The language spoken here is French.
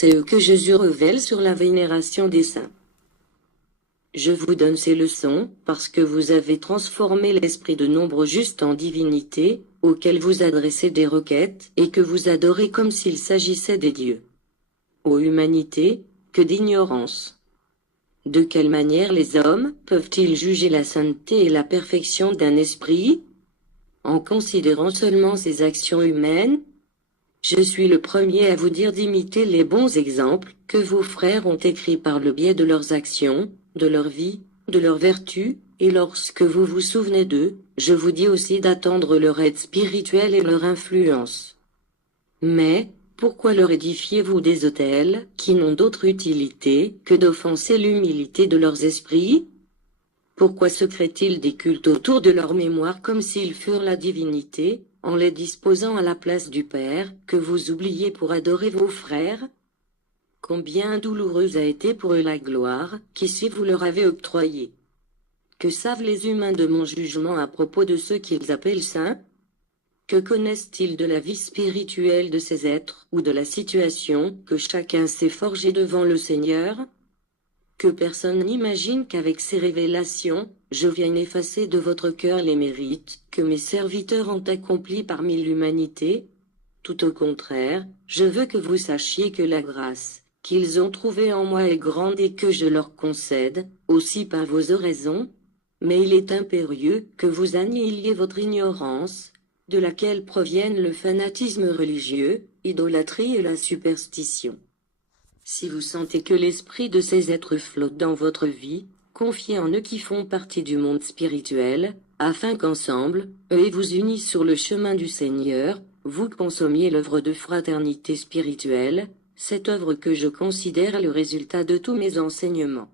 C'est eux que Jésus révèle sur la vénération des saints. Je vous donne ces leçons, parce que vous avez transformé l'esprit de nombre juste en divinité, auquel vous adressez des requêtes, et que vous adorez comme s'il s'agissait des dieux. Ô humanité, que d'ignorance! De quelle manière les hommes peuvent-ils juger la sainteté et la perfection d'un esprit? En considérant seulement ses actions humaines? Je suis le premier à vous dire d'imiter les bons exemples que vos frères ont écrits par le biais de leurs actions, de leur vie, de leurs vertus, et lorsque vous vous souvenez d'eux, je vous dis aussi d'attendre leur aide spirituelle et leur influence. Mais, pourquoi leur édifiez-vous des autels qui n'ont d'autre utilité que d'offenser l'humilité de leurs esprits? Pourquoi se créent-ils des cultes autour de leur mémoire comme s'ils furent la divinité, en les disposant à la place du Père, que vous oubliez pour adorer vos frères? Combien douloureuse a été pour eux la gloire, qu'ici vous leur avez octroyée. Que savent les humains de mon jugement à propos de ceux qu'ils appellent saints? Que connaissent-ils de la vie spirituelle de ces êtres, ou de la situation que chacun s'est forgée devant le Seigneur? Que personne n'imagine qu'avec ces révélations, je vienne effacer de votre cœur les mérites que mes serviteurs ont accomplis parmi l'humanité? Tout au contraire, je veux que vous sachiez que la grâce qu'ils ont trouvée en moi est grande et que je leur concède, aussi par vos oraisons. Mais il est impérieux que vous annihiliez votre ignorance, de laquelle proviennent le fanatisme religieux, idolâtrie et la superstition. Si vous sentez que l'esprit de ces êtres flotte dans votre vie, confiez en eux qui font partie du monde spirituel, afin qu'ensemble, eux et vous unis sur le chemin du Seigneur, vous consommiez l'œuvre de fraternité spirituelle, cette œuvre que je considère le résultat de tous mes enseignements.